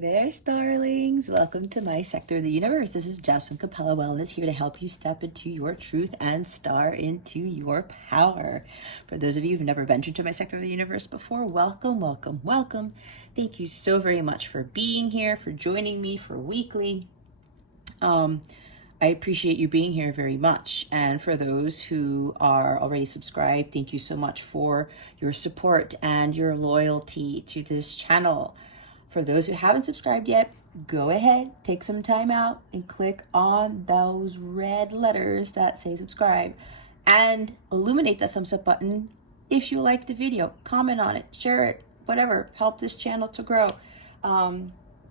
Hey there, starlings. Welcome to my sector of the universe. This is Jess from Capella Wellness, here to help you step into your truth and star into your power. For those of you who've never ventured to my sector of the universe before, welcome, welcome, welcome. Thank you so very much for being here, for joining me for weekly. I appreciate you being here very much. And for those who are already subscribed, thank you so much for your support and your loyalty to this channel. For those who haven't subscribed yet, go ahead, take some time out and click on those red letters that say subscribe and illuminate the thumbs up button if you like the video. Comment on it, share it, whatever. Help this channel to grow.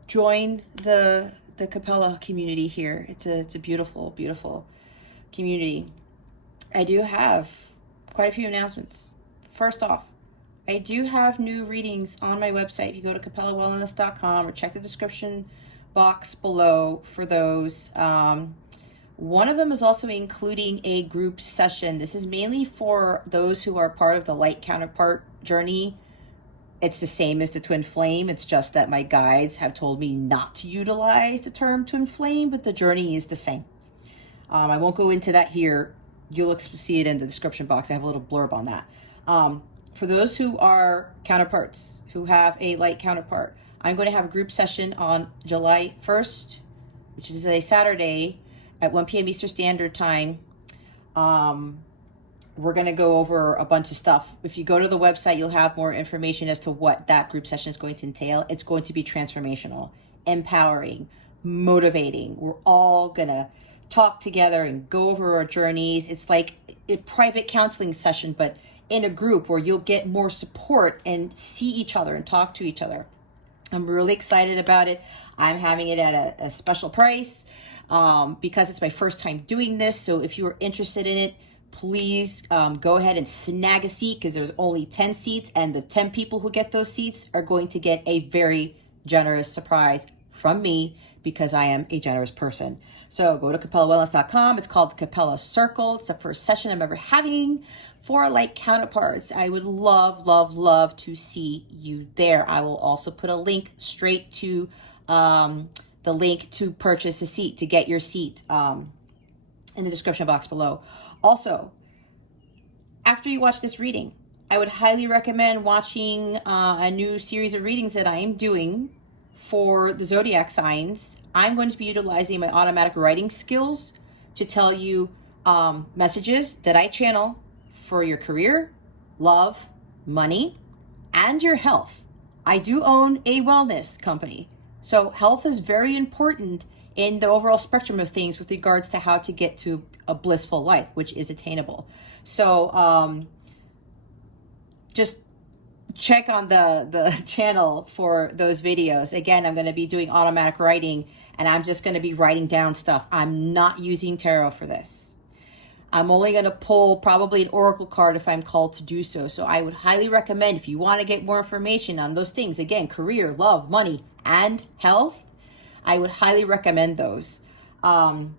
Join the Capella community here. It's a beautiful, beautiful community. I do have quite a few announcements. First off, I do have new readings on my website. If you go to capellawellness.com or check the description box below for those. One of them is also including a group session. This is mainly for those who are part of the Light Counterpart journey. It's the same as the twin flame. It's just that my guides have told me not to utilize the term twin flame, but the journey is the same. I won't go into that here. You'll see it in the description box. I have a little blurb on that. For those who are counterparts, who have a light counterpart, I'm going to have a group session on July 1st, which is a Saturday at 1 p.m. Eastern Standard Time. We're going to go over a bunch of stuff. If you go to the website, you'll have more information as to what that group session is going to entail. It's going to be transformational, empowering, motivating. We're all going to talk together and go over our journeys. It's like a private counseling session, but in a group where you'll get more support and see each other and talk to each other. I'm really excited about it. I'm having it at a special price because it's my first time doing this. So if you are interested in it, please go ahead and snag a seat, because there's only 10 seats, and the 10 people who get those seats are going to get a very generous surprise from me, because I am a generous person. So go to capellawellness.com. It's called the Capella Circle. It's the first session I'm ever having for Light Counterparts. I would love, love, love to see you there. I will also put a link straight to the link to purchase a seat, to get your seat in the description box below. Also, after you watch this reading, I would highly recommend watching a new series of readings that I am doing for the zodiac signs. I'm going to be utilizing my automatic writing skills to tell you messages that I channel for your career, love, money, and your health. I do own a wellness company, so health is very important in the overall spectrum of things with regards to how to get to a blissful life, which is attainable. So just check on the channel for those videos. Again, I'm going to be doing automatic writing, and I'm just going to be writing down stuff. I'm not using tarot for this. I'm only going to pull probably an oracle card if I'm called to do so. So I would highly recommend, if you want to get more information on those things, again, career, love, money, and health, I would highly recommend those. I'll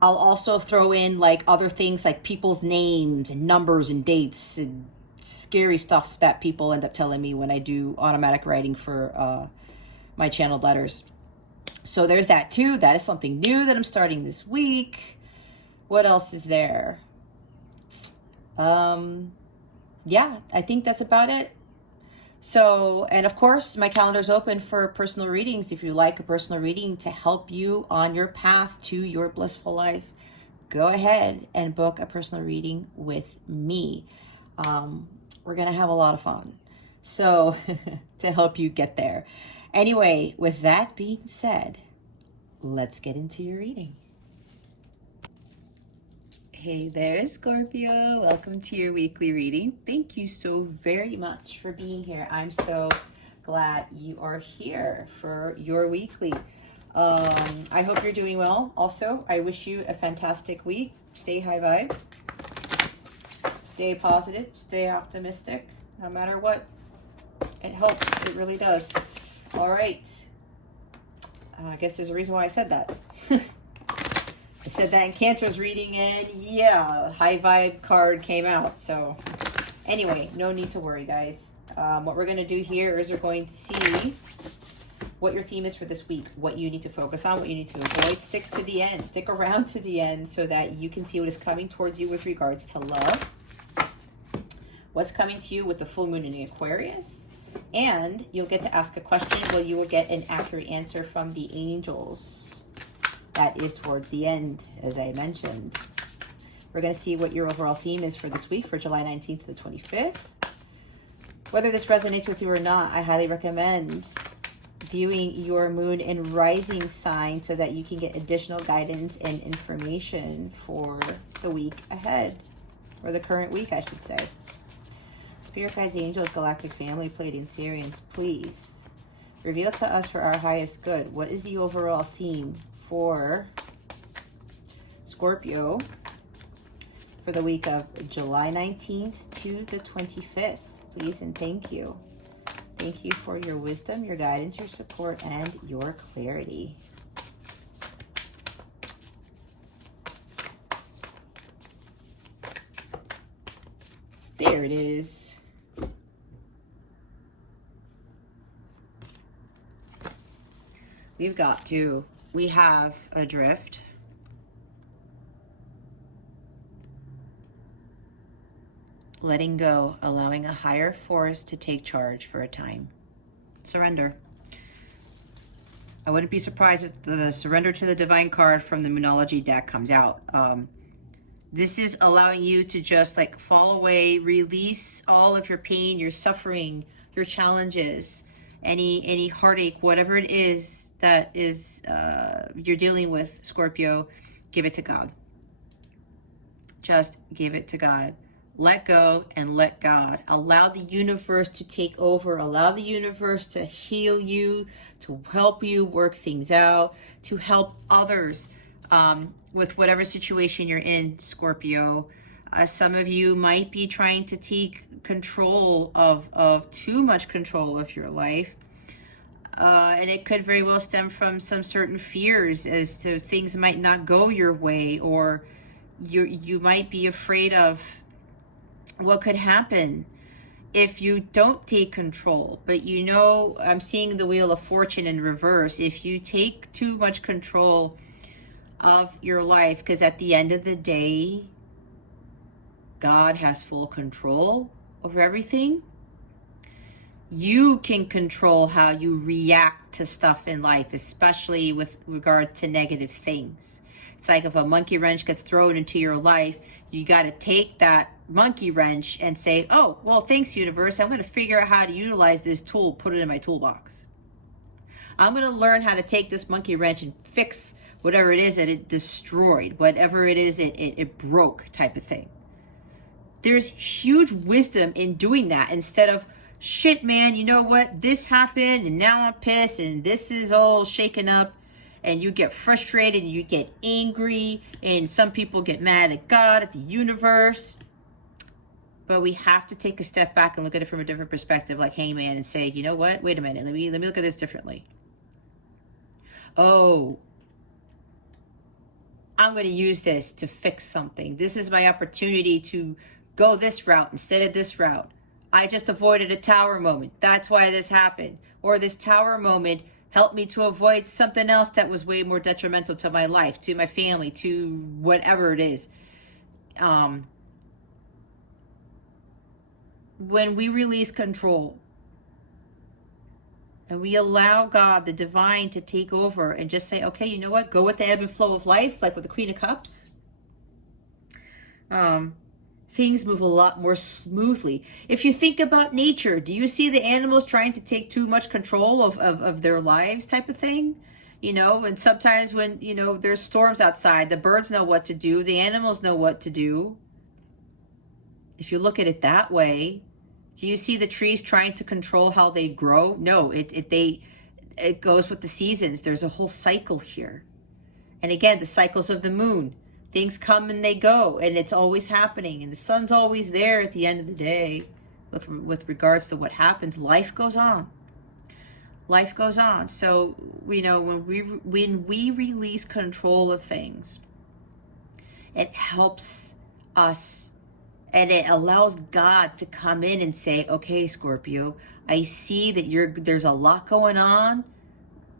also throw in like other things like people's names and numbers and dates and scary stuff that people end up telling me when I do automatic writing for my channeled letters. So there's that too. That is something new that I'm starting this week. What else is there? Yeah, I think that's about it. So, and of course, my calendar is open for personal readings. If you like a personal reading to help you on your path to your blissful life, go ahead and book a personal reading with me. We're going to have a lot of fun. So, to help you get there. Anyway, with that being said, let's get into your reading. Hey there, Scorpio. Welcome to your weekly reading. Thank you so very much for being here. I'm so glad you are here for your weekly. I hope you're doing well. Also, I wish you a fantastic week. Stay high vibe. Stay positive. Stay optimistic. No matter what. It helps. It really does. All right. I guess there's a reason why I said that. I said that in Cantor's reading, and yeah, high vibe card came out. So anyway, no need to worry, guys. What we're going to do here is we're going to see what your theme is for this week, what you need to focus on, what you need to avoid. Stick to the end, stick around to the end so that you can see what is coming towards you with regards to love, what's coming to you with the full moon in Aquarius, and you'll get to ask a question. Well, you will get an accurate answer from the angels. That is towards the end, as I mentioned. We're going to see what your overall theme is for this week, for July 19th to the 25th. Whether this resonates with you or not, I highly recommend viewing your moon and rising sign so that you can get additional guidance and information for the week ahead, or the current week, I should say. Spirit guides, angels, galactic family, Pleiadians, please reveal to us for our highest good. What is the overall theme for Scorpio for the week of July 19th to the 25th? Please and thank you. Thank you for your wisdom, your guidance, your support, and your clarity. There it is. We have adrift. Letting go, allowing a higher force to take charge for a time. Surrender. I wouldn't be surprised if the surrender to the divine card from the Moonology deck comes out. This is allowing you to just like fall away, release all of your pain, your suffering, your challenges, any heartache, whatever it is that is you're dealing with, Scorpio. Give it to God. Just give it to God. Let go and let God. Allow the universe to take over. Allow the universe to heal you, to help you work things out, to help others with whatever situation you're in, Scorpio. Some of you might be trying to take control of too much control of your life. And it could very well stem from some certain fears as to things might not go your way, or you might be afraid of what could happen if you don't take control. But you know, I'm seeing the Wheel of Fortune in reverse. If you take too much control of your life, because at the end of the day, God has full control over everything. You can control how you react to stuff in life, especially with regard to negative things. It's like if a monkey wrench gets thrown into your life, you got to take that monkey wrench and say, oh, well, thanks, universe. I'm going to figure out how to utilize this tool, put it in my toolbox. I'm going to learn how to take this monkey wrench and fix whatever it is that it destroyed, whatever it is it broke, type of thing. There's huge wisdom in doing that, instead of, shit, man, you know what? This happened and now I'm pissed and this is all shaken up. And you get frustrated and you get angry, and some people get mad at God, at the universe. But we have to take a step back and look at it from a different perspective, like, hey man, and say, you know what? Wait a minute. Let me look at this differently. Oh, I'm going to use this to fix something. This is my opportunity to go this route instead of this route. I just avoided a tower moment. That's why this happened. Or this tower moment helped me to avoid something else that was way more detrimental to my life, to my family, to whatever it is. When we release control and we allow God, the divine, to take over and just say, okay, you know what? Go with the ebb and flow of life, like with the Queen of Cups. Things move a lot more smoothly. If you think about nature, do you see the animals trying to take too much control of their lives, type of thing? You know, and sometimes when, you know, there's storms outside, the birds know what to do, the animals know what to do. If you look at it that way, do you see the trees trying to control how they grow? No, it goes with the seasons. There's a whole cycle here. And again, the cycles of the moon. Things come and they go, and it's always happening, and the sun's always there at the end of the day with regards to what happens. Life goes on. Life goes on. So, you know, when we release control of things, it helps us, and it allows God to come in and say, okay, Scorpio, I see that there's a lot going on.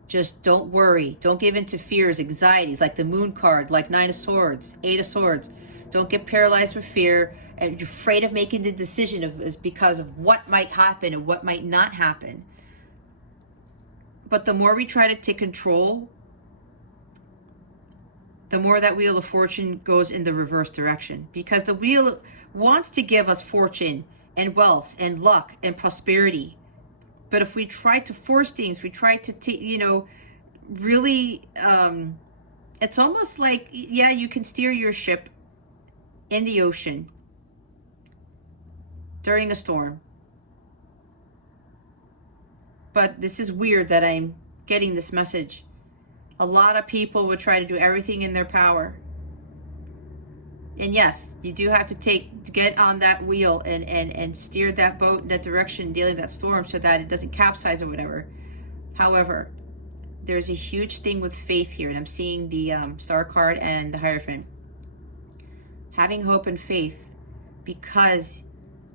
Just don't worry. Don't give in to fears, anxieties, like the Moon card, like Nine of Swords, Eight of Swords. Don't get paralyzed with fear and you're afraid of making the decision is because of what might happen and what might not happen. But the more we try to take control, the more that Wheel of Fortune goes in the reverse direction. Because the wheel wants to give us fortune and wealth and luck and prosperity. But if we try to force things, we try to, really, it's almost like, yeah, you can steer your ship in the ocean during a storm. But this is weird that I'm getting this message. A lot of people would try to do everything in their power. And yes, you do have to get on that wheel and steer that boat in that direction, dealing that storm so that it doesn't capsize or whatever. However, there's a huge thing with faith here, and I'm seeing the Star card and the Hierophant. Having hope and faith, because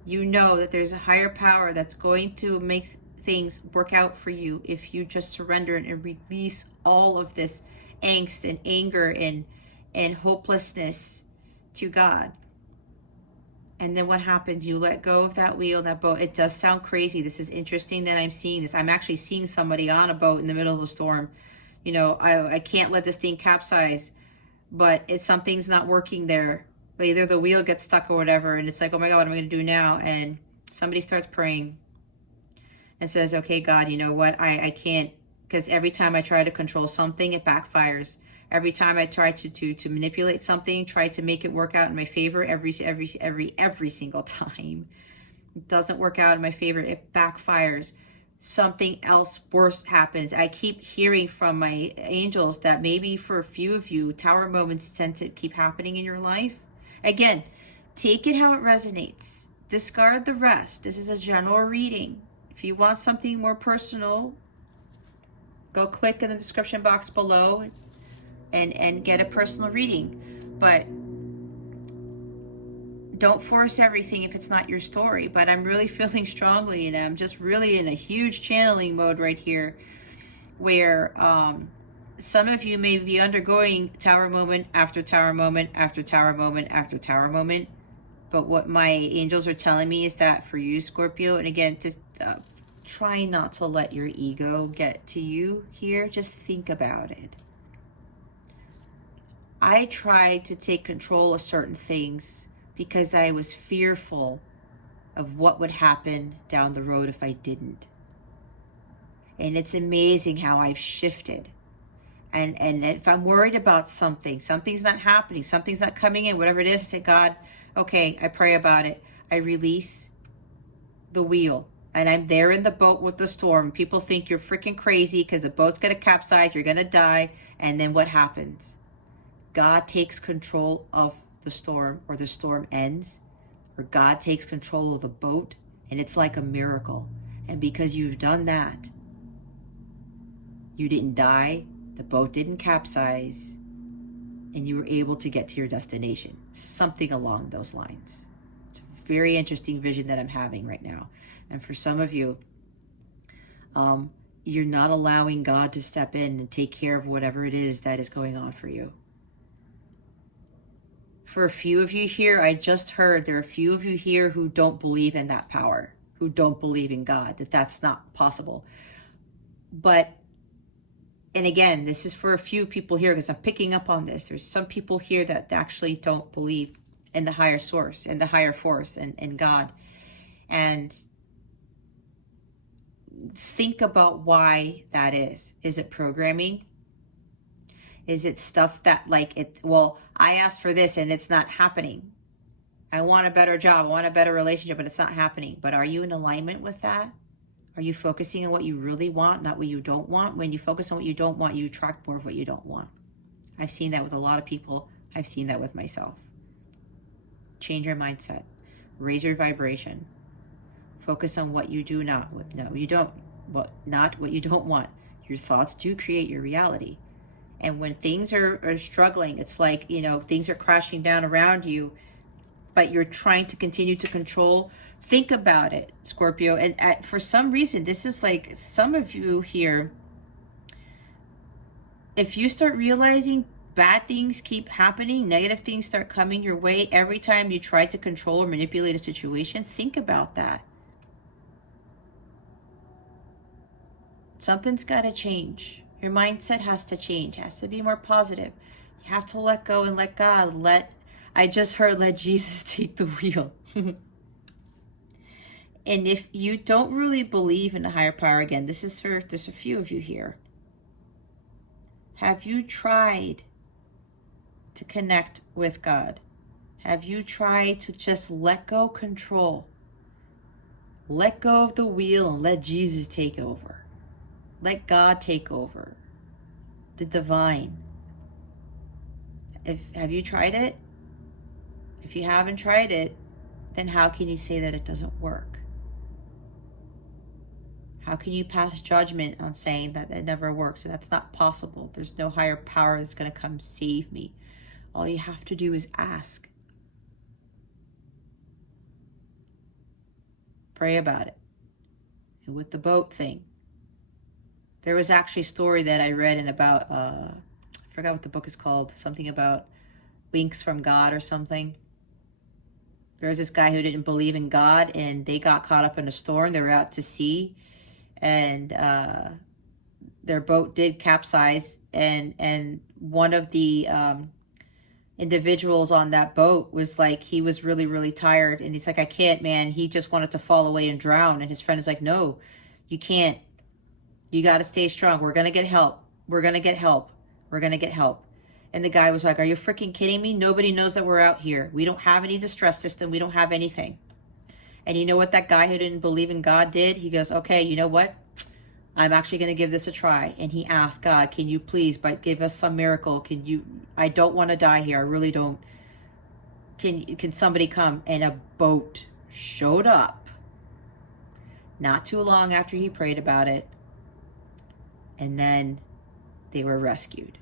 you know that there's a higher power that's going to make things work out for you if you just surrender and release all of this angst and anger and hopelessness to God. And then what happens? You let go of that wheel, that boat. It does sound crazy. This is interesting that I'm seeing this. I'm actually seeing somebody on a boat in the middle of a storm. I can't let this thing capsize, but something's not working there. But either the wheel gets stuck or whatever, and it's like, oh my God, what am I going to do now? And somebody starts praying and says, okay, God, you know what? I can't, because every time I try to control something, it backfires. Every time I try to manipulate something, try to make it work out in my favor, every single time, it doesn't work out in my favor. It backfires. Something else worse happens. I keep hearing from my angels that maybe for a few of you, tower moments tend to keep happening in your life. Again, take it how it resonates. Discard the rest. This is a general reading. If you want something more personal, go click in the description box below and get a personal reading. But don't force everything if it's not your story. But I'm really feeling strongly, and I'm just really in a huge channeling mode right here, where some of you may be undergoing tower moment after tower moment after tower moment after tower moment. But what my angels are telling me is that for you, Scorpio, and again, just try not to let your ego get to you here. Just think about it. I tried to take control of certain things because I was fearful of what would happen down the road if I didn't. And it's amazing how I've shifted. And if I'm worried about something's not happening, something's not coming in, whatever it is, I say, God, okay, I pray about it. I release the wheel. And I'm there in the boat with the storm. People think you're freaking crazy because the boat's going to capsize, you're going to die. And then what happens? God takes control of the storm, or the storm ends, or God takes control of the boat, and it's like a miracle. And because you've done that, you didn't die, the boat didn't capsize, and you were able to get to your destination. Something along those lines. It's a very interesting vision that I'm having right now. And for some of you, you're not allowing God to step in and take care of whatever it is that is going on for you. For a few of you here, I just heard there are a few of you here who don't believe in that power, who don't believe in God, that's not possible. But, and again, this is for a few people here because I'm picking up on this. There's some people here that actually don't believe in the higher source, in the higher force, and in God. And think about why that is. Is it programming? Is it stuff that I asked for this and it's not happening. I want a better job, I want a better relationship, but it's not happening. But are you in alignment with that? Are you focusing on what you really want, not what you don't want? When you focus on what you don't want, you attract more of what you don't want. I've seen that with a lot of people. I've seen that with myself. Change your mindset. Raise your vibration. Focus on what you do not, not what you don't want. Your thoughts do create your reality. And when things are struggling, it's like, things are crashing down around you, but you're trying to continue to control. Think about it, Scorpio. And for some reason, this is like some of you here, if you start realizing bad things keep happening, negative things start coming your way every time you try to control or manipulate a situation, think about that. Something's got to change. Your mindset has to change, has to be more positive. You have to let go and let God. I just heard, let Jesus take the wheel. And if you don't really believe in a higher power, again, this is for, there's a few of you here. Have you tried to connect with God? Have you tried to just let go control? Let go of the wheel and let Jesus take over. Let God take over. The divine. Have you tried it? If you haven't tried it, then how can you say that it doesn't work? How can you pass judgment on saying that it never works? And that's not possible. There's no higher power that's going to come save me. All you have to do is ask. Pray about it. And with the boat thing, there was actually a story that I read in about, I forgot what the book is called, something about winks from God or something. There was this guy who didn't believe in God, and they got caught up in a storm. They were out to sea, and their boat did capsize, and one of the individuals on that boat was like, he was really, really tired, and he's like, I can't, man. He just wanted to fall away and drown, and his friend is like, no, you can't. You got to stay strong. We're going to get help. We're going to get help. We're going to get help. And the guy was like, are you freaking kidding me? Nobody knows that we're out here. We don't have any distress system. We don't have anything. And you know what that guy who didn't believe in God did? He goes, okay, you know what? I'm actually going to give this a try. And he asked God, can you please give us some miracle? I don't want to die here. I really don't. Can somebody come? And a boat showed up not too long after he prayed about it. And then they were rescued.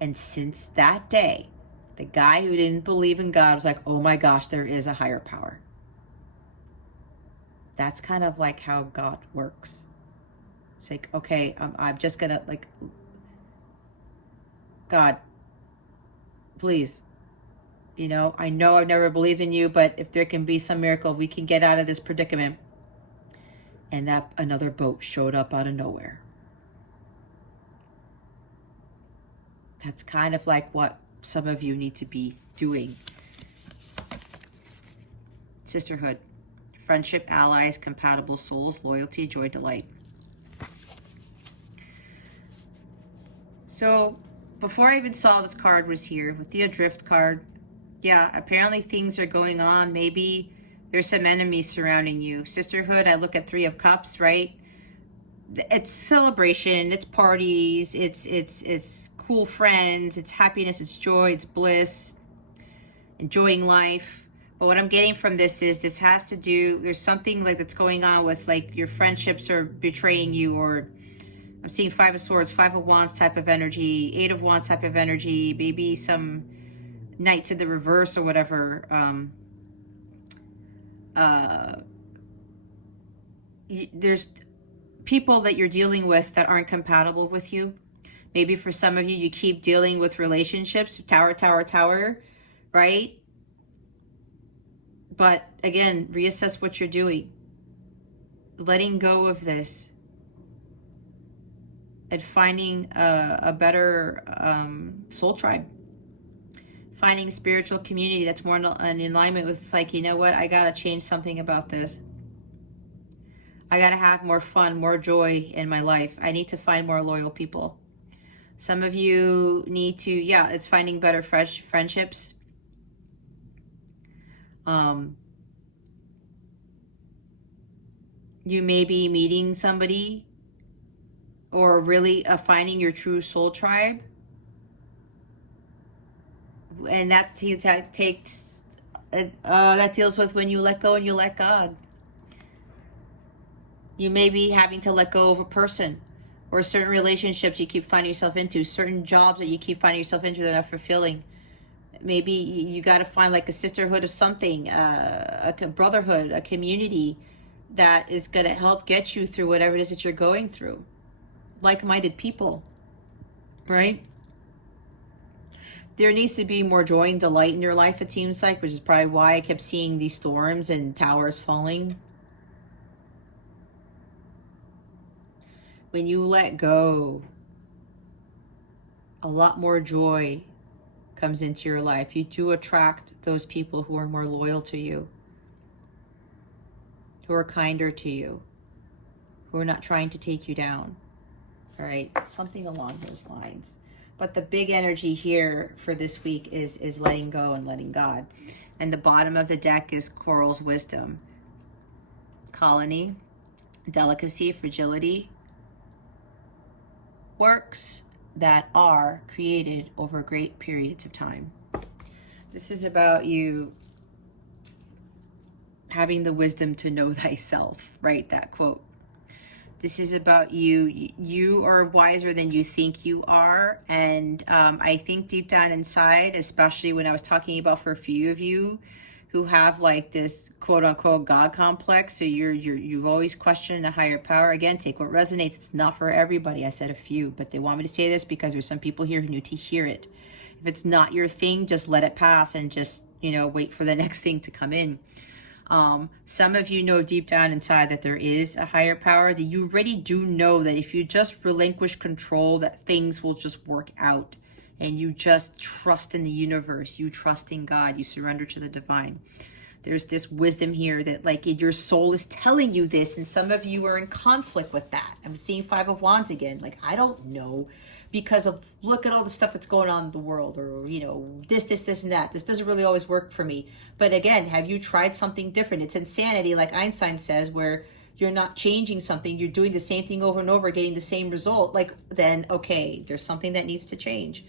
And since that day, the guy who didn't believe in God was like, oh my gosh, there is a higher power. That's kind of like how God works. It's like, okay, I'm just going to God, please, I know I've never believed in you, but if there can be some miracle, we can get out of this predicament. And that another boat showed up out of nowhere. That's kind of like what some of you need to be doing. Sisterhood, friendship, allies, compatible souls, loyalty, joy, delight. So before I even saw this card was here with the Adrift card. Yeah, apparently things are going on. Maybe there's some enemies surrounding you. Sisterhood, I look at 3 of Cups, right? It's celebration, it's parties, it's cool friends, it's happiness, it's joy, it's bliss, enjoying life. But what I'm getting from this is this has to do, there's something that's going on with your friendships are betraying you, or I'm seeing 5 of Swords, 5 of Wands type of energy, 8 of Wands type of energy, maybe some Knights in the reverse or whatever. There's people that you're dealing with that aren't compatible with you. Maybe for some of you, you keep dealing with relationships, tower, right? But again, reassess what you're doing. Letting go of this. And finding a better soul tribe. Finding spiritual community that's more in alignment with, you know what? I got to change something about this. I got to have more fun, more joy in my life. I need to find more loyal people. Some of you need to, it's finding better fresh friendships. You may be meeting somebody, or really finding your true soul tribe. And that deals with when you let go and you let God. You may be having to let go of a person, or certain relationships you keep finding yourself into, certain jobs that you keep finding yourself into that are not fulfilling. Maybe you got to find a sisterhood of something, a brotherhood, a community that is going to help get you through whatever it is that you're going through. Like-minded people. right? There needs to be more joy and delight in your life, it seems like, which is probably why I kept seeing these storms and towers falling. When you let go, a lot more joy comes into your life. You do attract those people who are more loyal to you, who are kinder to you, who are not trying to take you down. All right, something along those lines. But the big energy here for this week is letting go and letting God. And the bottom of the deck is Coral's wisdom. Colony, delicacy, fragility, works that are created over great periods of time. This is about you having the wisdom to know thyself, right? That quote. This is about you are wiser than you think you are. And I think deep down inside, especially when I was talking about for a few of you who have like this quote unquote God complex, so you've always questioned a higher power. Again, take what resonates. It's not for everybody. I said a few, but they want me to say this because there's some people here who need to hear it. If it's not your thing, just let it pass and just, wait for the next thing to come in. Some of you know deep down inside that there is a higher power, that you already do know that if you just relinquish control, that things will just work out, and you just trust in the universe, you trust in God, you surrender to the divine. There's this wisdom here that like your soul is telling you this, and some of you are in conflict with that. I'm seeing Five of Wands again. Like, I don't know, because of look at all the stuff that's going on in the world, or this and that. This doesn't really always work for me. But again, have you tried something different? It's insanity, like Einstein says, where you're not changing something, you're doing the same thing over and over, getting the same result. Like, then okay, there's something that needs to change.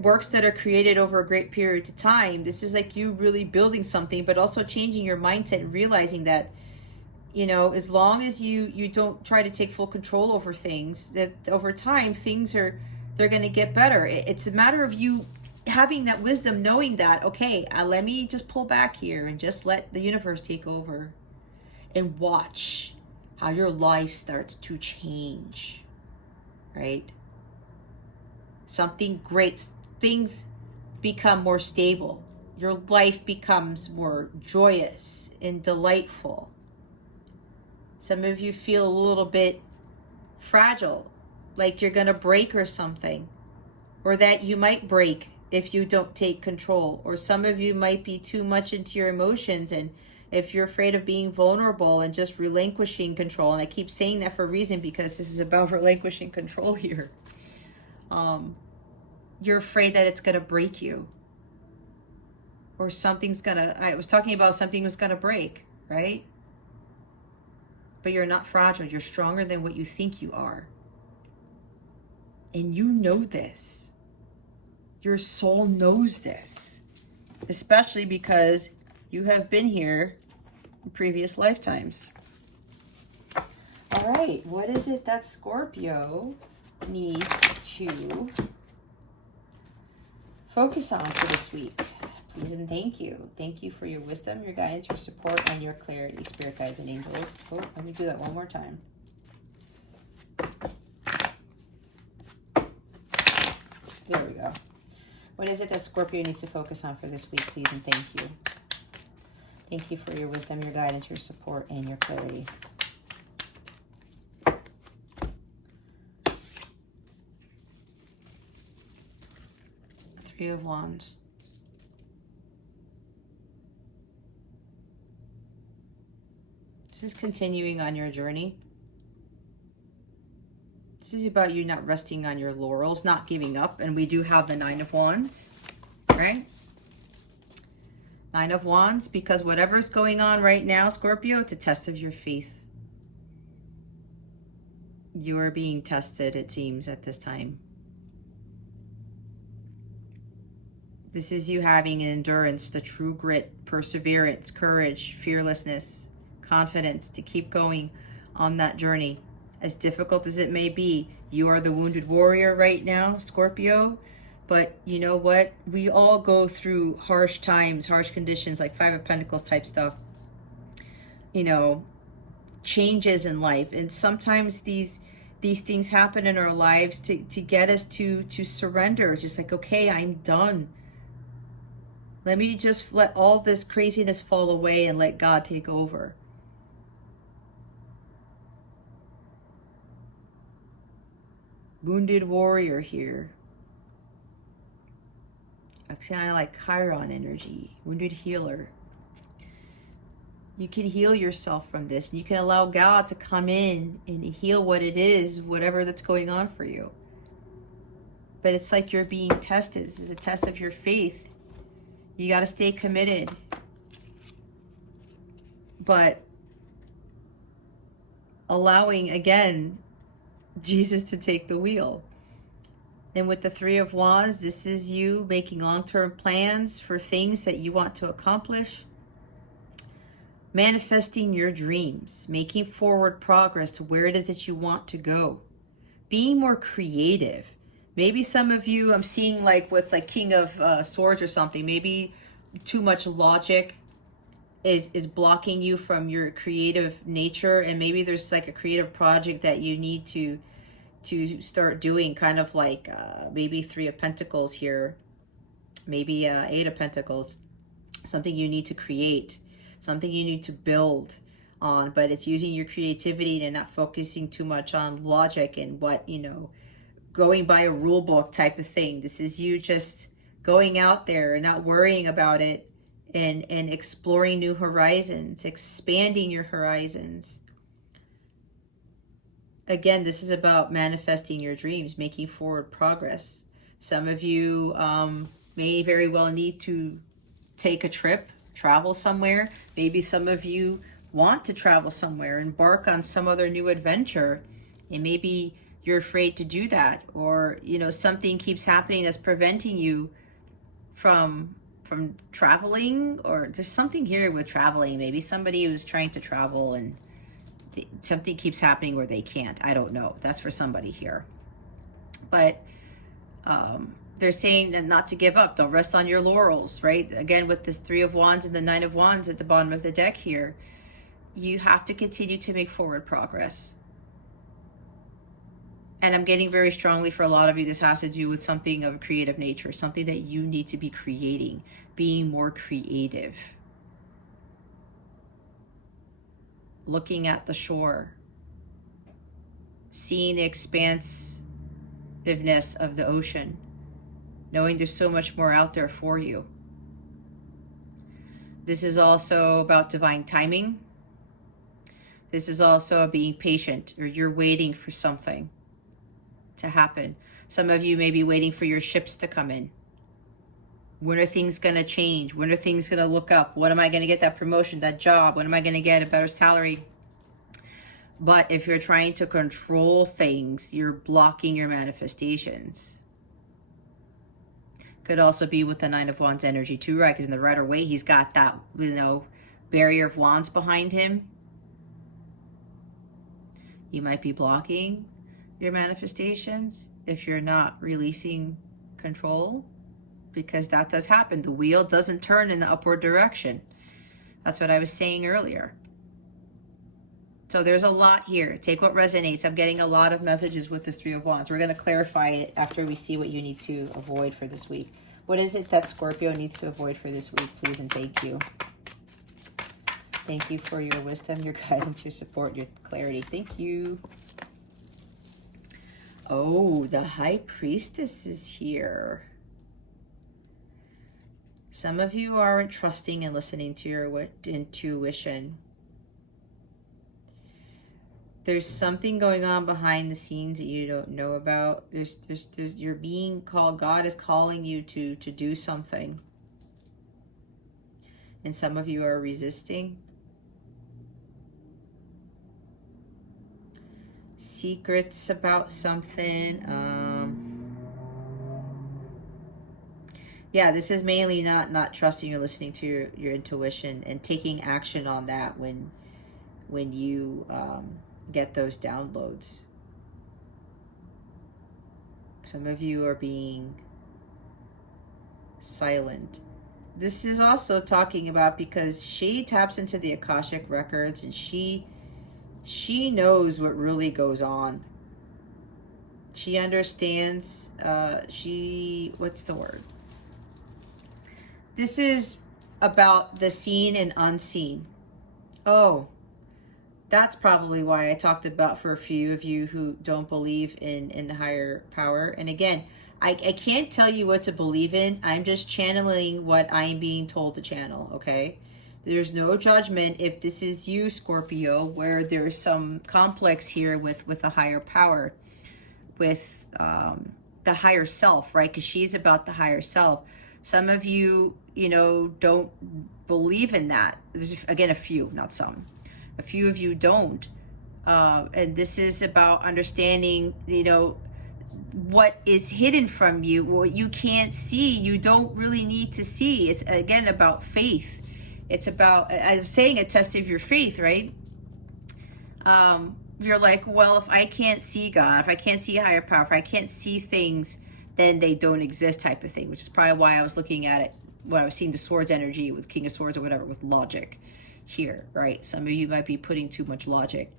Works that are created over a great period of time. This is like you really building something, but also changing your mindset and realizing that as long as you don't try to take full control over things, that over time they're going to get better. It's a matter of you having that wisdom, knowing that, okay, let me just pull back here and just let the universe take over, and watch how your life starts to change, right? Something great, things become more stable. Your life becomes more joyous and delightful. Some of you feel a little bit fragile, like you're going to break or something, or that you might break if you don't take control. Or some of you might be too much into your emotions, and if you're afraid of being vulnerable and just relinquishing control, and I keep saying that for a reason, because this is about relinquishing control here. You're afraid that it's going to break you, or I was talking about something was going to break, right? But you're not fragile. You're stronger than what you think you are. And you know this. Your soul knows this, especially because you have been here in previous lifetimes. All right, what is it that Scorpio needs to focus on for this week? Please and thank you. Thank you for your wisdom, your guidance, your support, and your clarity, spirit guides and angels. Oh, let me do that one more time. There we go. What is it that Scorpio needs to focus on for this week, please and thank you. Thank you for your wisdom, your guidance, your support, and your clarity. Three of Wands. This is continuing on your journey. This is about you not resting on your laurels, not giving up. And we do have the Nine of Wands, right? Nine of Wands, because whatever's going on right now, Scorpio, it's a test of your faith. You are being tested, it seems, at this time. This is you having an endurance, the true grit, perseverance, courage, fearlessness, confidence to keep going on that journey. As difficult as it may be, you are the wounded warrior right now, Scorpio. But you know what? We all go through harsh times, harsh conditions, like Five of Pentacles type stuff. Changes in life. And sometimes these these things happen in our lives to get us to surrender. It's just like, okay, I'm done. Let me just let all this craziness fall away and let God take over. Wounded warrior here. It's kind of like Chiron energy, wounded healer. You can heal yourself from this. You can allow God to come in and heal what it is, whatever that's going on for you. But it's like you're being tested. This is a test of your faith. You got to stay committed. But allowing, again, Jesus to take the wheel. And with the Three of Wands, this is you making long-term plans for things that you want to accomplish. Manifesting your dreams, making forward progress to where it is that you want to go. Being more creative. Maybe some of you, I'm seeing like with like King of Swords or something, maybe too much logic is blocking you from your creative nature, and maybe there's like a creative project that you need to start doing, kind of like maybe Three of Pentacles here, maybe Eight of Pentacles, something you need to create, something you need to build on, but it's using your creativity and not focusing too much on logic and what, you know, going by a rule book type of thing. This is you just going out there and not worrying about it, and exploring new horizons, expanding your horizons. Again, this is about manifesting your dreams, making forward progress. Some of you may very well need to take a trip, travel somewhere. Maybe some of you want to travel somewhere, embark on some other new adventure, and maybe you're afraid to do that, or you know, something keeps happening that's preventing you from traveling, or there's something here with traveling. Maybe somebody who's trying to travel and something keeps happening where they can't. I don't know. That's for somebody here. But they're saying that not to give up. Don't rest on your laurels, right? Again, with this Three of Wands and the Nine of Wands at the bottom of the deck here, you have to continue to make forward progress. And I'm getting very strongly for a lot of you, this has to do with something of a creative nature, something that you need to be creating, being more creative. Looking at the shore, seeing the expansiveness of the ocean, knowing there's so much more out there for you. This is also about divine timing. This is also being patient, or you're waiting for something to happen. Some of you may be waiting for your ships to come in. When are things going to change? When are things going to look up? When am I going to get that promotion, that job? When am I going to get a better salary? But if you're trying to control things, you're blocking your manifestations. Could also be with the Nine of Wands energy too, right? Because in the Rider Waite, he's got that, you know, barrier of wands behind him. You might be blocking your manifestations if you're not releasing control, because that does happen. The wheel doesn't turn in the upward direction. That's what I was saying earlier. So there's a lot here. Take what resonates. I'm getting a lot of messages with this Three of Wands. We're going to clarify it after we see what you need to avoid for this week. What is it that Scorpio needs to avoid for this week, please, and thank you. Thank you for your wisdom, your guidance, your support, your clarity. Thank you. Oh, the High Priestess is here. Some of you aren't trusting and listening to your intuition. There's something going on behind the scenes that you don't know about. There's you're being called. God is calling you to do something. And some of you are resisting. Secrets about something. Yeah, this is mainly not trusting or listening to your intuition and taking action on that when you get those downloads. Some of you are being silent. This is also talking about, because she taps into the Akashic records and she knows what really goes on. She understands, what's the word? This is about the seen and unseen. Oh, that's probably why I talked about, for a few of you who don't believe in the higher power. And again, I can't tell you what to believe in. I'm just channeling what I'm being told to channel, okay? There's no judgment if this is you, Scorpio, where there's some complex here with a higher power, with the higher self, right? Because she's about the higher self. Some of you, don't believe in that. There's, again, a few, not some. A few of you don't. And this is about understanding, what is hidden from you, what you can't see, you don't really need to see. It's, again, about faith. It's about, I'm saying, a test of your faith, right? You're like, well, if I can't see God, if I can't see a higher power, if I can't see things, then they don't exist, type of thing, which is probably why I was looking at it when I was seeing the swords energy with King of Swords or whatever, with logic here, right? Some of you might be putting too much logic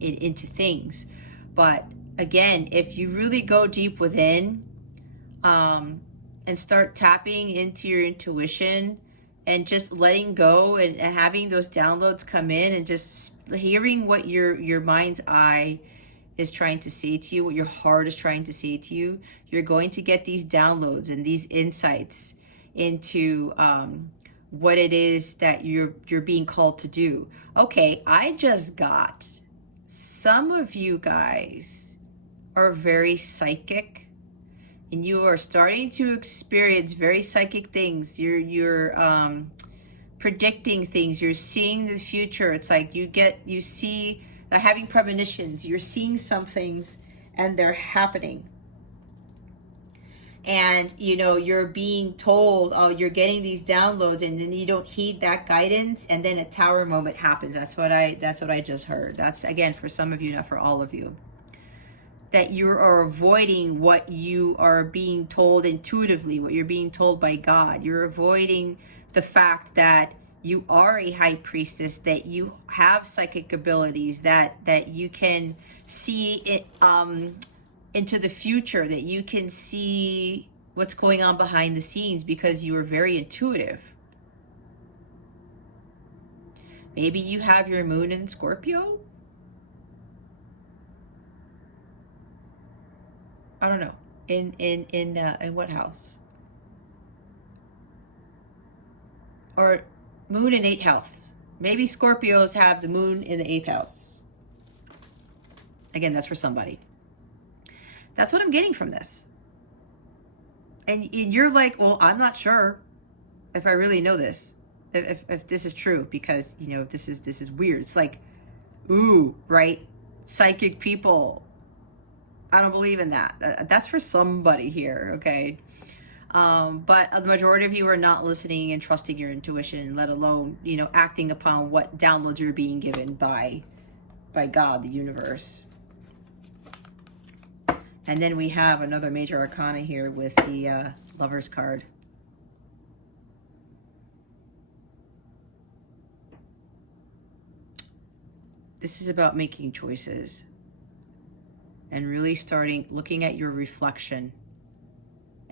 into things. But again, if you really go deep within, and start tapping into your intuition and just letting go and having those downloads come in and just hearing what your mind's eye is trying to say to you, what your heart is trying to say to you, you're going to get these downloads and these insights into what it is that you're being called to do. Okay, I just got, some of you guys are very psychic, and you are starting to experience very psychic things. You're predicting things. You're seeing the future. It's like you see, having premonitions. You're seeing some things and they're happening. And you're being told, oh, you're getting these downloads, and then you don't heed that guidance, and then a tower moment happens. That's what I just heard. That's, again, for some of you, not for all of you. That you are avoiding what you are being told intuitively, what you're being told by God. You're avoiding the fact that you are a high priestess, that you have psychic abilities, that you can see it into the future, that you can see what's going on behind the scenes because you are very intuitive. Maybe you have your moon in Scorpio. I don't know. In what house? Or moon in 8th house. Maybe Scorpios have the moon in the 8th house. Again, that's for somebody. That's what I'm getting from this. And you're like, well, I'm not sure if I really know this, if this is true, because this is weird. It's like, ooh, right? Psychic people. I don't believe in that. That's for somebody here, okay? But the majority of you are not listening and trusting your intuition, let alone, acting upon what downloads you're being given by God, the universe. And then we have another major arcana here with the Lover's card. This is about making choices and really looking at your reflection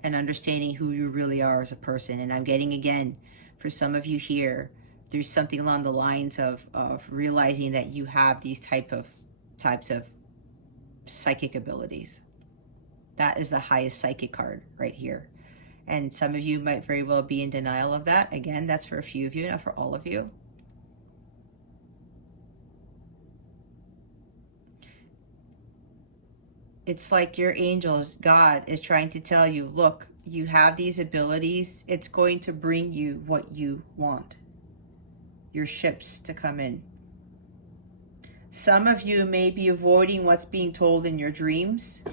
and understanding who you really are as a person. And I'm getting, again, for some of you here, there's something along the lines of realizing that you have these types of psychic abilities. That is the highest psychic card right here. And some of you might very well be in denial of that. Again, that's for a few of you, not for all of you. It's like your angels, God is trying to tell you, look, you have these abilities. It's going to bring you what you want. Your ships to come in. Some of you may be avoiding what's being told in your dreams.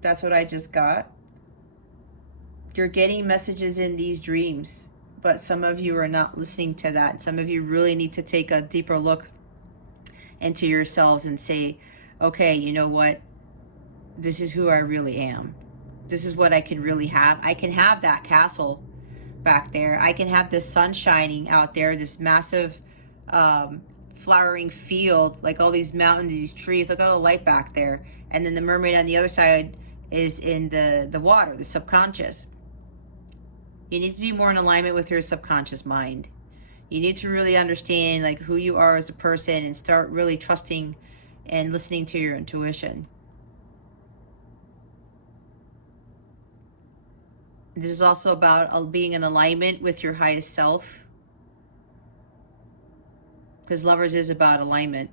That's what I just got. You're getting messages in these dreams, but some of you are not listening to that. Some of you really need to take a deeper look into yourselves and say, okay, you know what? This is who I really am. This is what I can really have. I can have that castle back there. I can have the sun shining out there, this massive flowering field, like all these mountains, these trees, look at all the light back there. And then the mermaid on the other side is in the water, the subconscious. You need to be more in alignment with your subconscious mind. You need to really understand like who you are as a person and start really trusting and listening to your intuition. This is also about being in alignment with your highest self, because Lovers is about alignment.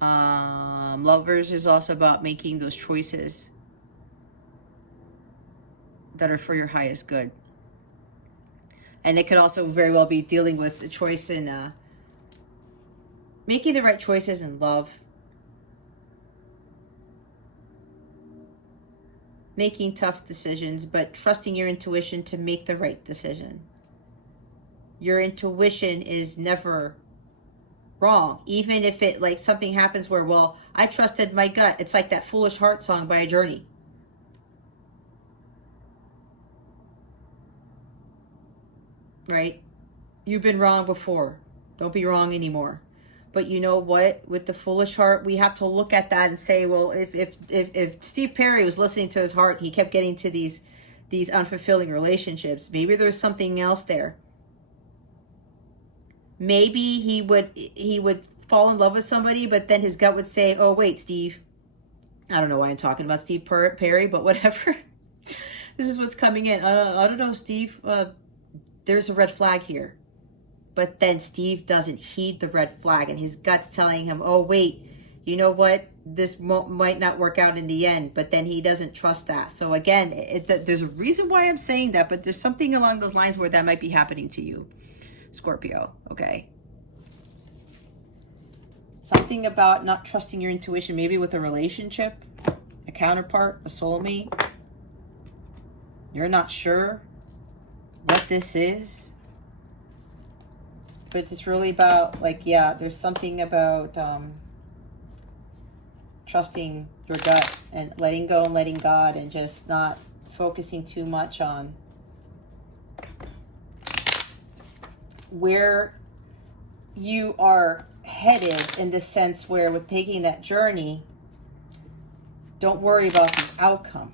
Lovers is also about making those choices that are for your highest good. And it could also very well be dealing with the choice in making the right choices in love, making tough decisions, but trusting your intuition to make the right decision. Your intuition is never wrong, even if it like something happens where, well, I trusted my gut. It's like that Foolish Heart song by A Journey. Right? You've been wrong before. Don't be wrong anymore. But you know what? With the foolish heart, we have to look at that and say, well, if Steve Perry was listening to his heart, he kept getting to these unfulfilling relationships. Maybe there's something else there. Maybe he would fall in love with somebody, but then his gut would say, oh, wait, Steve. I don't know why I'm talking about Steve Perry, but whatever. This is what's coming in. I don't know, Steve. There's a red flag here. But then Steve doesn't heed the red flag, and his gut's telling him, oh, wait, you know what? This might not work out in the end, but then he doesn't trust that. So again, there's a reason why I'm saying that, but there's something along those lines where that might be happening to you, Scorpio, okay? Something about not trusting your intuition, maybe with a relationship, a counterpart, a soulmate. You're not sure what this is. But it's really about, like, yeah, there's something about trusting your gut and letting go and letting God and just not focusing too much on where you are headed, in the sense where with taking that journey, don't worry about the outcome.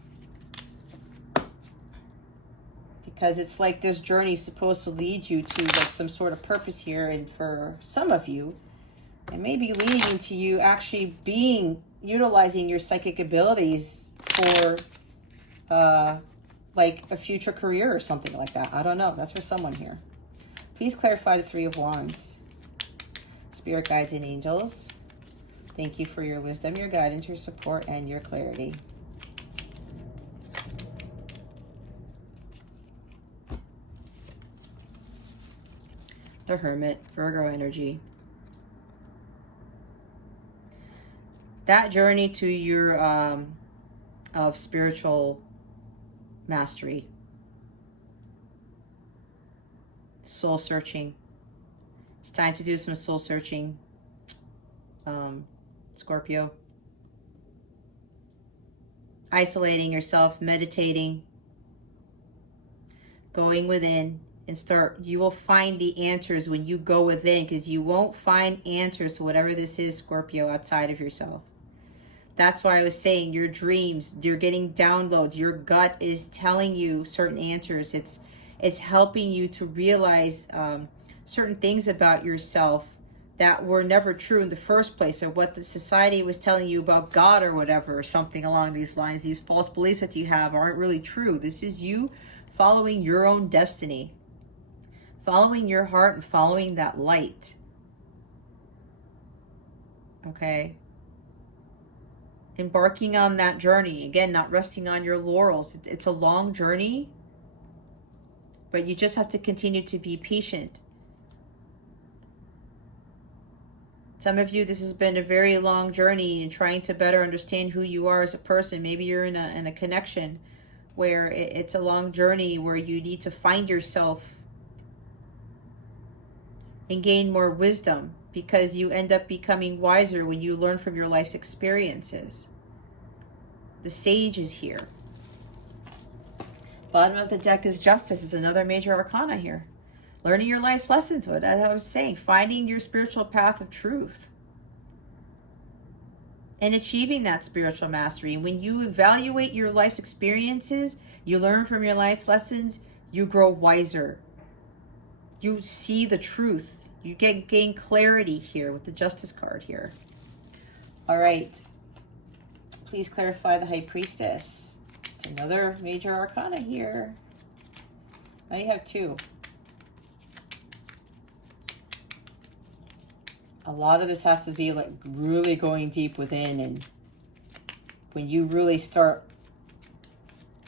Because it's like this journey is supposed to lead you to like some sort of purpose here. And for some of you, it may be leading to you actually utilizing your psychic abilities for like a future career or something like that. I don't know. That's for someone here. Please clarify the Three of Wands. Spirit guides and angels, thank you for your wisdom, your guidance, your support, and your clarity. The Hermit, Virgo energy. That journey to your of spiritual mastery, soul searching. It's time to do some soul searching, Scorpio. Isolating yourself, meditating, going within. And you will find the answers when you go within, because you won't find answers to whatever this is, Scorpio, outside of yourself. That's why I was saying your dreams, you're getting downloads, your gut is telling you certain answers. It's helping you to realize certain things about yourself that were never true in the first place, or what the society was telling you about God or whatever, or something along these lines. These false beliefs that you have aren't really true. This is you following your own destiny. Following your heart and following that light. Okay? Embarking on that journey. Again, not resting on your laurels. It's a long journey. But you just have to continue to be patient. Some of you, this has been a very long journey in trying to better understand who you are as a person. Maybe you're in a connection where it's a long journey where you need to find yourself and gain more wisdom, because you end up becoming wiser when you learn from your life's experiences. The Sage is here. Bottom of the deck is Justice. Is another major arcana here. Learning your life's lessons, what I was saying, finding your spiritual path of truth and achieving that spiritual mastery. When you evaluate your life's experiences, you learn from your life's lessons, you grow wiser. You see the truth. You gain clarity here with the Justice card here. All right. Please clarify the High Priestess. It's another major arcana here. Now you have two. A lot of this has to be like really going deep within, and when you really start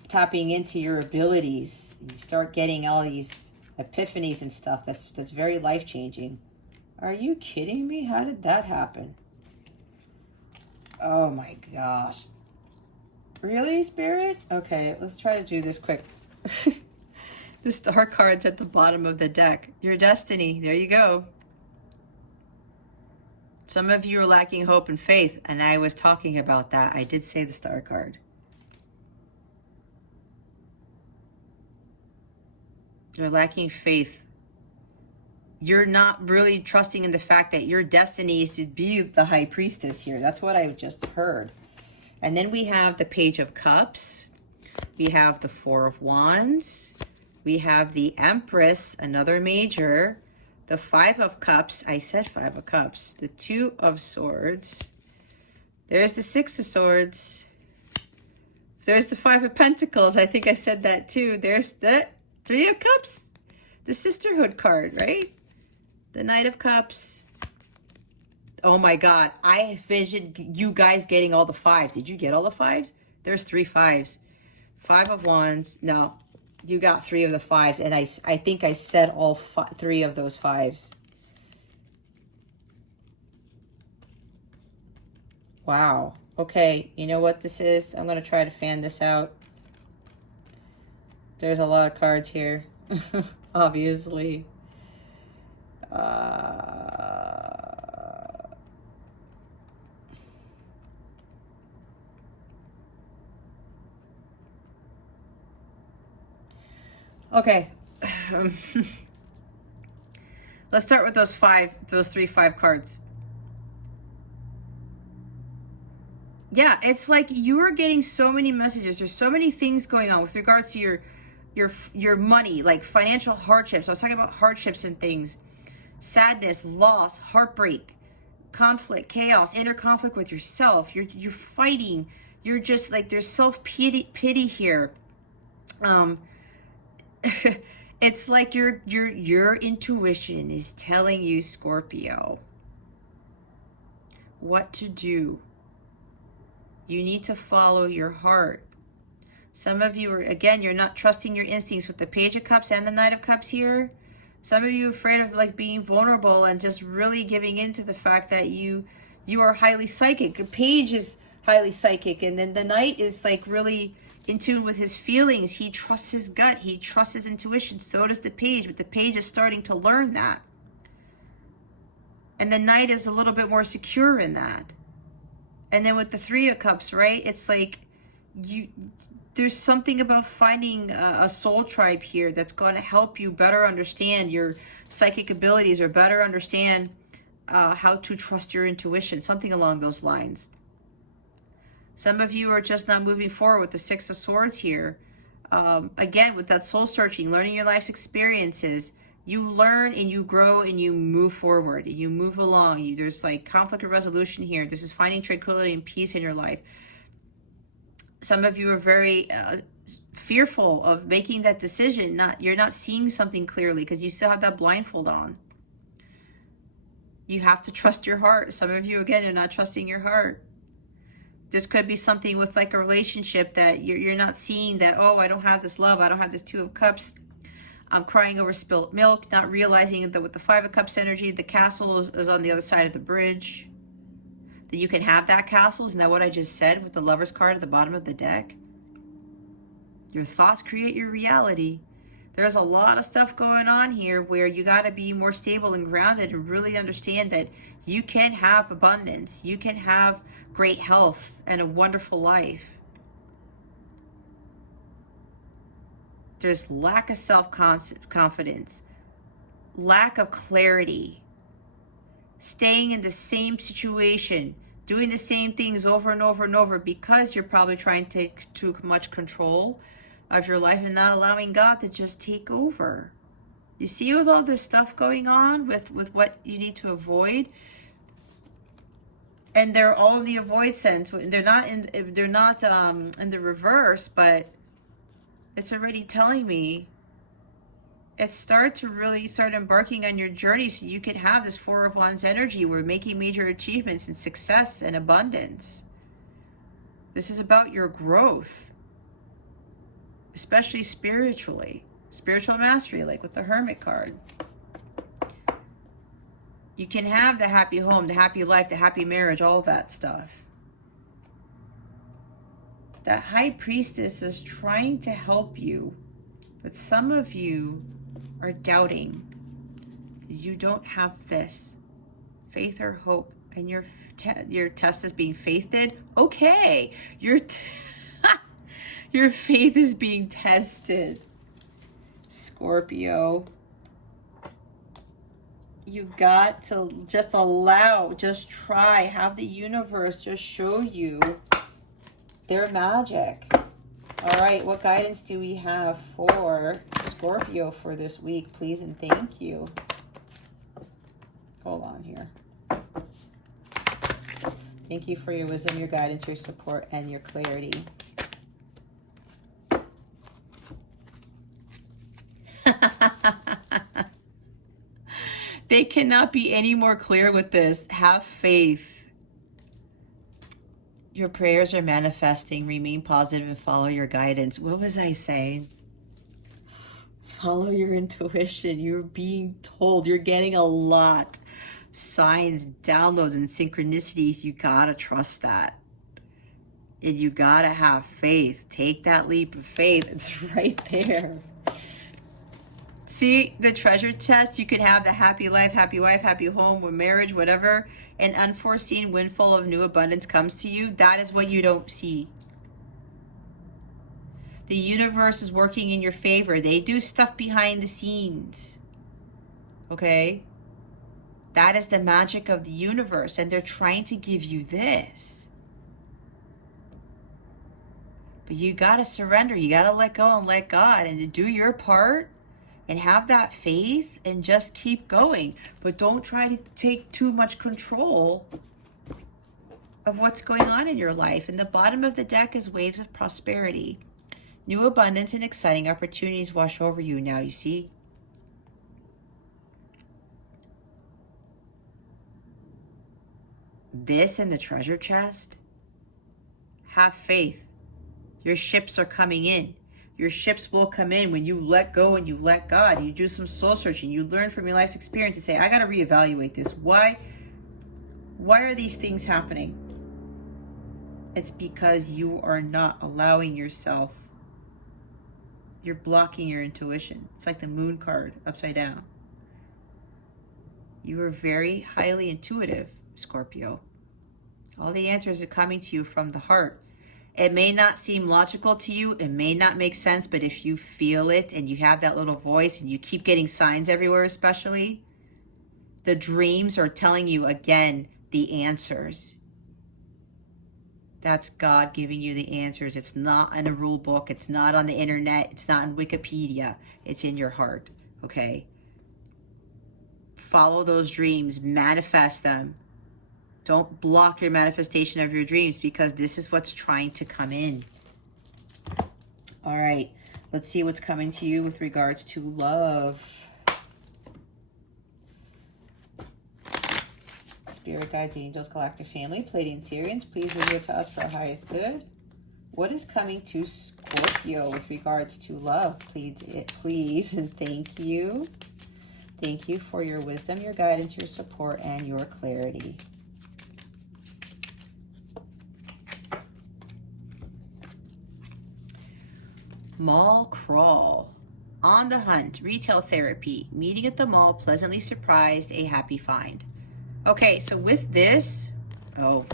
tapping into your abilities, you start getting all these epiphanies and stuff. That's very life-changing. Are you kidding me? How did that happen? Oh my gosh. Really, Spirit? Okay, let's try to do this quick. The star card's at the bottom of the deck. Your destiny. There you go. Some of you are lacking hope and faith, and I was talking about that. I did say the star card. You're lacking faith. You're not really trusting in the fact that your destiny is to be the High Priestess here. That's what I just heard. And then we have the Page of Cups. We have the Four of Wands. We have the Empress, another major. The Five of Cups. I said Five of Cups. The Two of Swords. There's the Six of Swords. There's the Five of Pentacles. I think I said that too. There's the Three of Cups. The Sisterhood card, right? The Knight of Cups. Oh my God. I envisioned you guys getting all the fives. Did you get all the fives? There's 3 fives. Five of Wands. No. You got 3 of the fives, and I think I said all 3 of those fives. Wow. Okay, you know what this is? I'm going to try to fan this out. There's a lot of cards here, obviously. Okay. Let's start with those 3 5 cards. Yeah, it's like you are getting so many messages. There's so many things going on with regards to your money, like financial hardships. I was talking about hardships and things. Sadness, loss, heartbreak, conflict, chaos, inner conflict with yourself. You're fighting. You're just like, there's self-pity here. It's like your intuition is telling you, Scorpio, what to do. You need to follow your heart. Some of you are, again, you're not trusting your instincts with the Page of Cups and the Knight of Cups here. Some of you are afraid of like being vulnerable and just really giving into the fact that you are highly psychic. The Page is highly psychic, and then the Knight is like really in tune with his feelings. He trusts his gut. He trusts his intuition. So does the Page, but the Page is starting to learn that. And the Knight is a little bit more secure in that. And then with the Three of Cups, right? It's like there's something about finding a soul tribe here that's going to help you better understand your psychic abilities, or better understand how to trust your intuition, something along those lines. Some of you are just not moving forward with the Six of Swords here. Again, with that soul searching, learning your life's experiences, you learn and you grow and you move forward. You move along. There's like conflict and resolution here. This is finding tranquility and peace in your life. Some of you are very fearful of making that decision. You're not seeing something clearly because you still have that blindfold on. You have to trust your heart. Some of you, again, are not trusting your heart. This could be something with like a relationship that you're not seeing that, oh, I don't have this love. I don't have this Two of Cups. I'm crying over spilt milk, not realizing that with the Five of Cups energy, the castle is on the other side of the bridge. That you can have that castle. Isn't that what I just said with the Lover's card at the bottom of the deck? Your thoughts create your reality. There's a lot of stuff going on here where you got to be more stable and grounded and really understand that you can have abundance. You can have great health and a wonderful life. There's lack of self-confidence. lack of clarity, staying in the same situation, doing the same things over and over and over because you're probably trying to take too much control of your life and not allowing God to just take over. You see, with all this stuff going on with what you need to avoid, and they're all in the avoid sense. They're not in the reverse, but it's already telling me it's start embarking on your journey so you could have this Four of Wands energy. We're making major achievements and success and abundance. This is about your growth, especially spiritually. Spiritual mastery, like with the Hermit card. You can have the happy home, the happy life, the happy marriage, all of that stuff. That High Priestess is trying to help you, but some of you are doubting because you don't have this faith or hope, and your test is being faithed. Okay, your faith is being tested, Scorpio. You got to just just try, have the universe just show you their magic. All right, what guidance do we have for Scorpio for this week, please and thank you? Hold on here. Thank you for your wisdom, your guidance, your support, and your clarity. They cannot be any more clear with this. Have faith. Your prayers are manifesting. Remain positive and follow your guidance. What was I saying? Follow your intuition. You're being told. You're getting a lot. Signs, downloads, and synchronicities. You gotta trust that. And you gotta have faith. Take that leap of faith. It's right there. See, the treasure chest, you can have the happy life, happy wife, happy home, or marriage, whatever. An unforeseen windfall of new abundance comes to you. That is what you don't see. The universe is working in your favor. They do stuff behind the scenes. Okay? That is the magic of the universe. And they're trying to give you this. But you got to surrender. You got to let go and let God. And to do your part. And have that faith and just keep going. But don't try to take too much control of what's going on in your life. And the bottom of the deck is waves of prosperity. New abundance and exciting opportunities wash over you now, you see? This and the treasure chest. Have faith. Your ships are coming in. Your ships will come in when you let go and you let God. You do some soul searching. You learn from your life's experience and say, I got to reevaluate this. Why are these things happening? It's because you are not allowing yourself. You're blocking your intuition. It's like the moon card upside down. You are very highly intuitive, Scorpio. All the answers are coming to you from the heart. It may not seem logical to you. It may not make sense, but if you feel it and you have that little voice and you keep getting signs everywhere, especially, the dreams are telling you again the answers. That's God giving you the answers. It's not in a rule book. It's not on the internet. It's not in Wikipedia. It's in your heart, okay? Follow those dreams. Manifest them. Don't block your manifestation of your dreams because this is what's trying to come in. All right, let's see what's coming to you with regards to love. Spirit guides, angels, galactic family, Pleiadian Sirians, please reveal to us for our highest good. What is coming to Scorpio with regards to love? Please, and thank you. Thank you for your wisdom, your guidance, your support, and your clarity. Mall crawl. On the hunt. Retail therapy. Meeting at the mall. Pleasantly surprised. A happy find. Okay, so with this... Oh.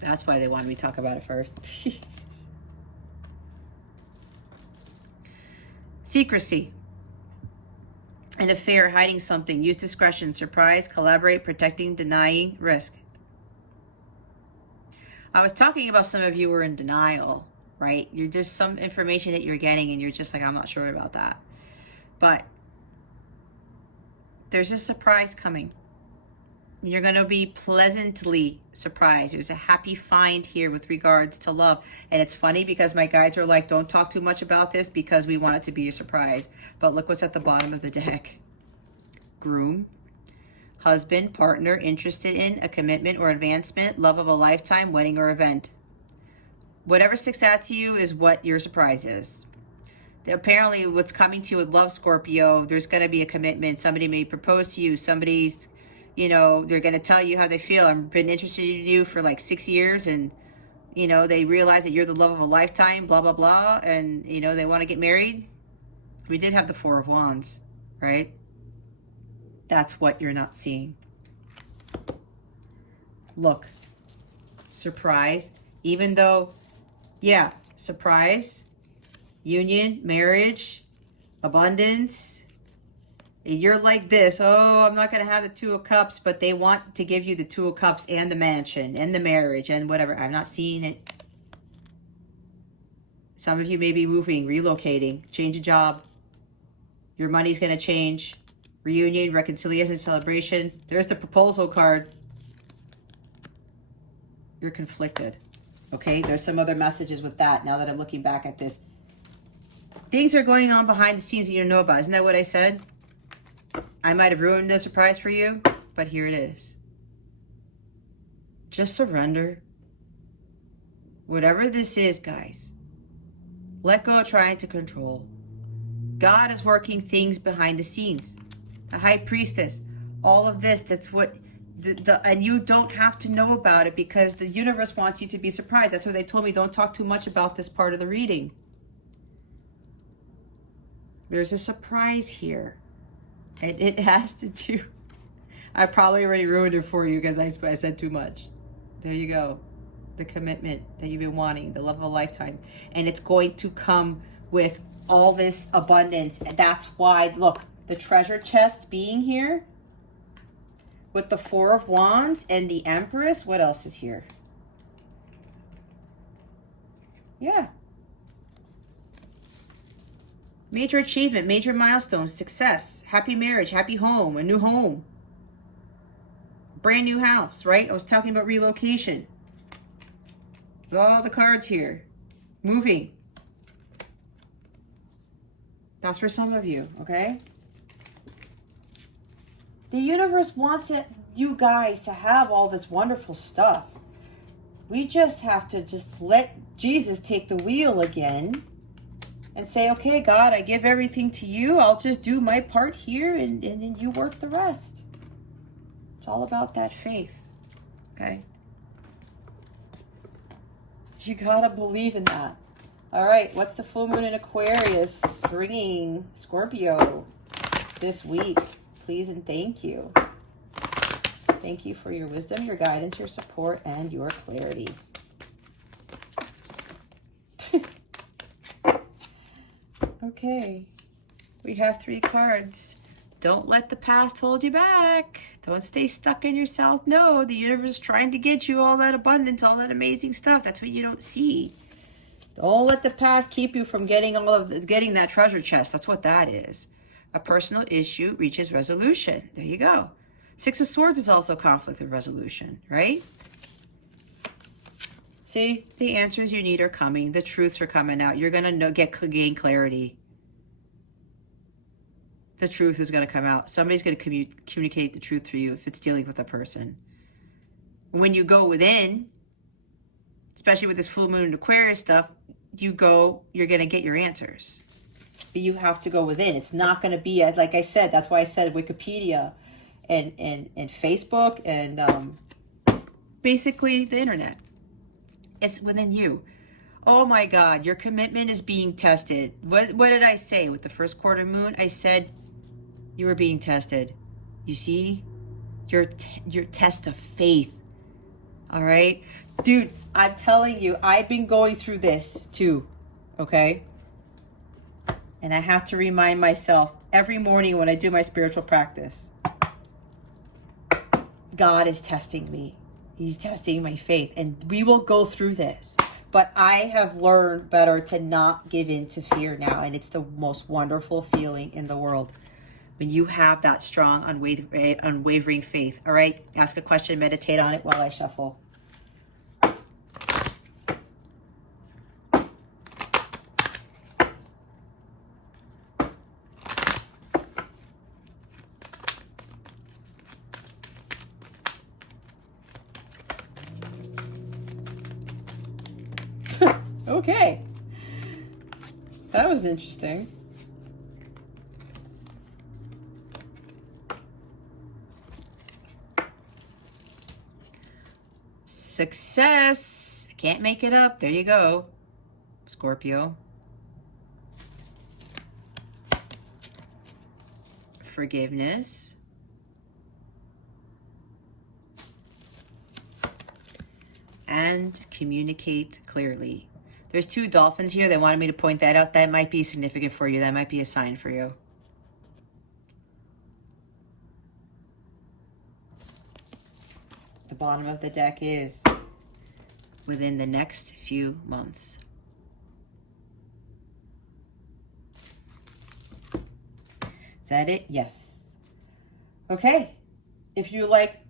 That's why they wanted me to talk about it first. Secrecy. An affair, hiding something, use discretion, surprise, collaborate, protecting, denying, risk. I was talking about some of you were in denial, right? You're just some information that you're getting and you're just like, I'm not sure about that. But there's a surprise coming. You're going to be pleasantly surprised. There's a happy find here with regards to love. And it's funny because my guides are like, don't talk too much about this because we want it to be a surprise. But look what's at the bottom of the deck. Groom, husband, partner, interested in, a commitment or advancement, love of a lifetime, wedding or event. Whatever sticks out to you is what your surprise is. Apparently what's coming to you with love, Scorpio, there's going to be a commitment. Somebody may propose to you. Somebody's, you know, they're going to tell you how they feel. I've been interested in you for like 6 years, and, you know, they realize that you're the love of a lifetime, blah, blah, blah. And, you know, they want to get married. We did have the Four of Wands, right? That's what you're not seeing. Look, surprise, even though, yeah, surprise, union, marriage, abundance. You're like this, oh, I'm not going to have the Two of Cups, but they want to give you the Two of Cups and the mansion and the marriage and whatever. I'm not seeing it. Some of you may be moving, relocating, change a job. Your money's going to change. Reunion, reconciliation, celebration. There's the proposal card. You're conflicted. Okay, there's some other messages with that now that I'm looking back at this. Things are going on behind the scenes that you don't know about. Isn't that what I said? I might have ruined the surprise for you, but here it is. Just surrender. Whatever this is, guys, let go of trying to control. God is working things behind the scenes. The High Priestess, all of this, that's what, and you don't have to know about it because the universe wants you to be surprised. That's what they told me. Don't talk too much about this part of the reading. There's a surprise here. And it has to do, I probably already ruined it for you because I said too much. There you go. The commitment that you've been wanting, the love of a lifetime. And it's going to come with all this abundance. And that's why, look, the treasure chest being here with the Four of Wands and the Empress. What else is here? Yeah. Major achievement, major milestones, success, happy marriage, happy home, a new home, brand new house, right? I was talking about relocation. All the cards here. Moving. That's for some of you, okay? The universe wants you guys to have all this wonderful stuff. We just have to just let Jesus take the wheel again and say, okay, God, I give everything to you. I'll just do my part here and you work the rest. It's all about that faith, okay? You gotta believe in that. All right, what's the full moon in Aquarius bringing Scorpio this week? Please and thank you. Thank you for your wisdom, your guidance, your support, and your clarity. Okay, we have 3 cards. Don't let the past hold you back. Don't stay stuck in yourself. No, the universe is trying to get you all that abundance, all that amazing stuff. That's what you don't see. Don't let the past keep you from getting getting that treasure chest. That's what that is. A personal issue reaches resolution. There you go. 6 of Swords is also conflict of resolution, right? See, the answers you need are coming. The truths are coming out. You're going to gain clarity. The truth is going to come out. Somebody's going to communicate the truth for you if it's dealing with a person. When you go within, especially with this full moon and Aquarius stuff, you're going to get your answers. But you have to go within. It's not going to be, like I said, that's why I said Wikipedia and Facebook and basically the internet. It's within you. Oh my God, your commitment is being tested. What did I say with the first quarter moon? I said you were being tested. You see? Your test of faith. All right? Dude, I'm telling you, I've been going through this too. Okay? And I have to remind myself every morning when I do my spiritual practice. God is testing me. He's testing my faith, and we will go through this. But I have learned better to not give in to fear now, and it's the most wonderful feeling in the world when you have that strong, unwavering faith. All right, ask a question, meditate on it while I shuffle. Okay, that was interesting. Success. I can't make it up. There you go, Scorpio. Forgiveness. And communicate clearly. There's 2 dolphins here. They wanted me to point that out. That might be significant for you. That might be a sign for you. The bottom of the deck is within the next few months. Is that it? Yes. Okay. If you like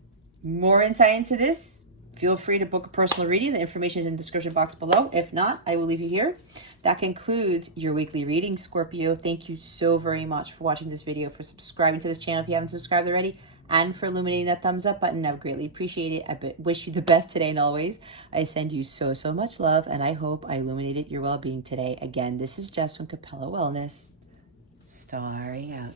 more insight into this, feel free to book a personal reading. The information is in the description box below. If not, I will leave you here. That concludes your weekly reading, Scorpio. Thank you so very much for watching this video, for subscribing to this channel if you haven't subscribed already, and for illuminating that thumbs up button. I greatly appreciate it. I wish you the best today and always. I send you so much love, and I hope I illuminated your well-being today. Again, this is Jess from Capella Wellness. Starring out.